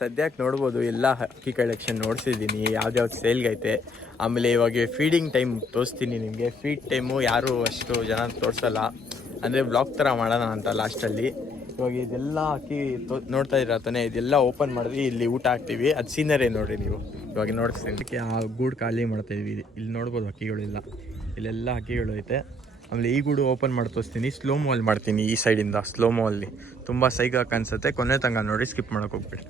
ಸದ್ಯಕ್ಕೆ ನೋಡ್ಬೋದು ಎಲ್ಲ ಹಕ್ಕಿ ಕಲೆಕ್ಷನ್ ನೋಡ್ಸಿದ್ದೀನಿ, ಯಾವ್ದ್ಯಾವ್ದು ಸೇಲ್ಗೈತೆ. ಆಮೇಲೆ ಇವಾಗ ಫೀಡಿಂಗ್ ಟೈಮ್ ತೋರಿಸ್ತೀನಿ ನಿಮಗೆ. ಫೀಡ್ ಟೈಮು ಯಾರು ಅಷ್ಟು ಜನ ತೋರಿಸಲ್ಲ, ಅಂದರೆ ಬ್ಲಾಗ್ ಥರ ಮಾಡೋಣ ಅಂತ ಲಾಸ್ಟಲ್ಲಿ. ಇವಾಗ ಇದೆಲ್ಲ ಹಕ್ಕಿ ನೋಡ್ತಾ ಇದ್ದೀರ ತಾನೆ, ಇದೆಲ್ಲ ಓಪನ್ ಮಾಡಿದ್ವಿ, ಇಲ್ಲಿ ಊಟ ಹಾಕ್ತೀವಿ. ಅದು ಸೀನರಿ ನೋಡಿರಿ ನೀವು. ಇವಾಗ ನೋಡಿಸ್ತೀನಿ ಆ ಗೂಡು ಖಾಲಿ ಮಾಡ್ತಾಯಿದ್ವಿ. ಇಲ್ಲಿ ನೋಡ್ಬೋದು ಹಕ್ಕಿಗಳಿಲ್ಲ, ಇಲ್ಲೆಲ್ಲ ಹಕ್ಕಿಗಳು ಐತೆ. ಆಮೇಲೆ ಈ ಗೂಡು ಓಪನ್ ಮಾಡಿ ತೋರಿಸ್ತೀನಿ. ಸ್ಲೋ ಮೋಲ್ಲಿ ಮಾಡ್ತೀನಿ ಈ ಸೈಡಿಂದ. ಸ್ಲೋ ಮೋಲ್ಲಿ ತುಂಬ ಸೈಗಾಗಿ ಅನಿಸುತ್ತೆ, ಕೊನೆ ತನಕ ನೋಡಿ, ಸ್ಕಿಪ್ ಮಾಡೋಕೆ ಹೋಗ್ಬೇಡಿ.